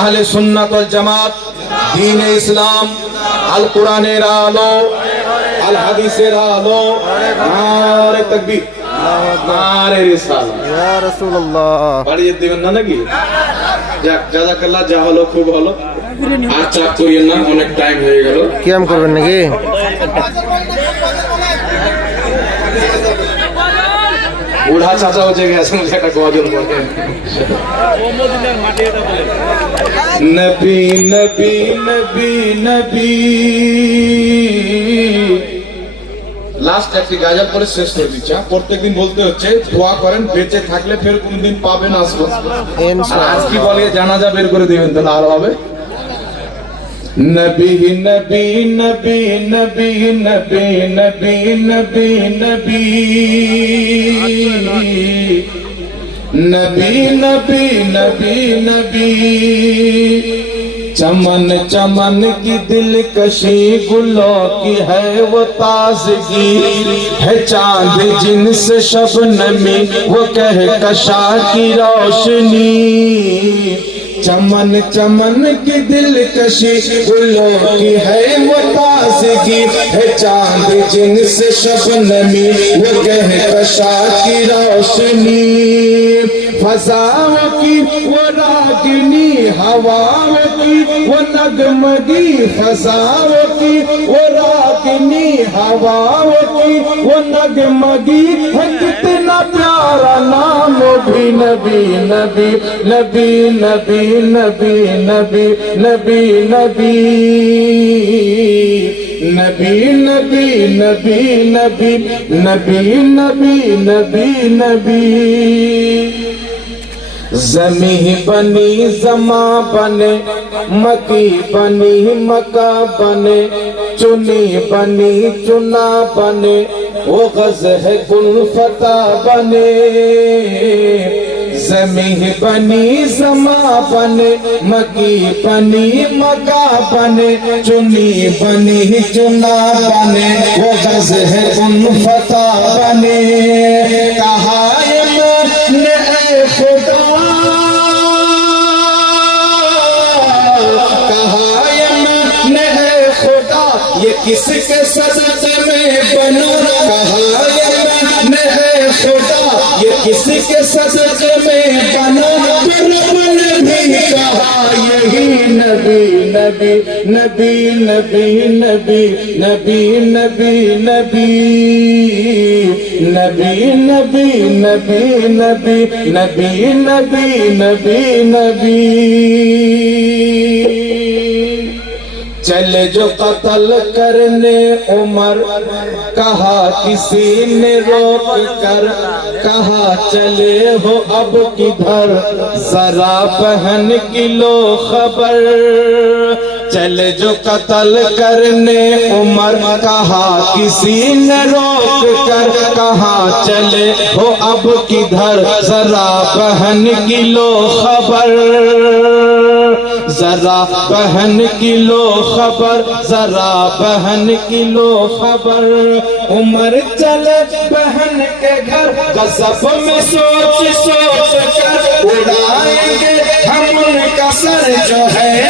আহলে সুন্নাত ওয়াল জামাত দ্বীন ইসলাম আল কোরআনের আলো আল হাদিসের আলো নারে তাকবীর নারে রিসালাত। ইয়া রাসূলুল্লাহ। বাড়িয়ে দিবেন না নাকি? যাক জাজাকাল্লাহ যা হলো খুব হলো। আর চাপ করিয়েন না অনেক টাইম হয়ে গেল। কিয়াম করবেন নাকি? বুড়া চাচা হচ্ছে গেছেন একটা গজল বলে। নবী নবী নবী নবী। লাস্ট একটি গাজল করে শেষ করে দিচ্ছি। হ্যাঁ? প্রত্যেকদিন বলতে হচ্ছে দোয়া করেন বেঁচে থাকলে ফের কোনদিন পাবেন আসব আর আজ কি বলে জানাজা বের করে দিবেন তাহলে আরও হবে। نبی نبی نبی نبی نبی نبی نبی نبی نبی نبی نبی نبی چمن چمن کی دل کشی گلوں کی ہے وہ تازگی ہے چاند جن سے شب نمی وہ کہہ کشا کی روشنی چمن چمن کی دل کشی گلوں کی ہے وہ تازگی، ہے چاند جن سے شب نمی، وہ کہکشا کی روشنی۔ فضاوں کی، وہ راگنی ہواوں کی، وہ نگمگی۔ فضاوں کی، وہ راگنی ہواوں کی، وہ نگمگی۔ ہے کتنا پیارا نام নবী নবী নবী নবী নবী নবী নবী নবী নবী নবী নবী নবী নবী নবী নবী নবী নবী জমি বনি জমা বনে মতি বনি মকা বনে চুনি বনি চুনা বনে وہ غز ہے گل فتح بنے زمیں بنی زما بنے مگی بنی مگا بنے، چنی بنی، چنا بنے۔ وہ غز ہے ان فتح بنے۔ کہا کس کے صدقے میں کہا یہ میں ہے خدا یہ کسی کے صدقے میں بنا رب نے بھی کہا یہی نبی نبی نبی نبی نبی نبی نبی نبی نبی نبی نبی نبی نبی نبی نبی نبی چل جو قتل کرنے عمر، کہا کسی نے روک کر، کہا چلے ہو اب کدھر۔ ذرا پہن کی لو خبر۔ چل جو قتل کرنے عمر، کہا کسی نے روک کر۔ کہا چلے ہو اب کدھر۔ ذرا پہن کی لو خبر۔ ذرا بہن کی لو خبر، ذرا بہن کی لو خبر۔ عمر چل بہن کے گھر قصب میں سوچ سوچ کر اڑائیں گے۔ ہم ان کا سر جو ہے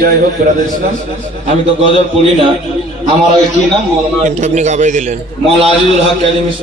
যাই হোক আমি তো গজল পড়ি না আমার ওই কি নাম মৌলানা মৌলানা আজিজুল হক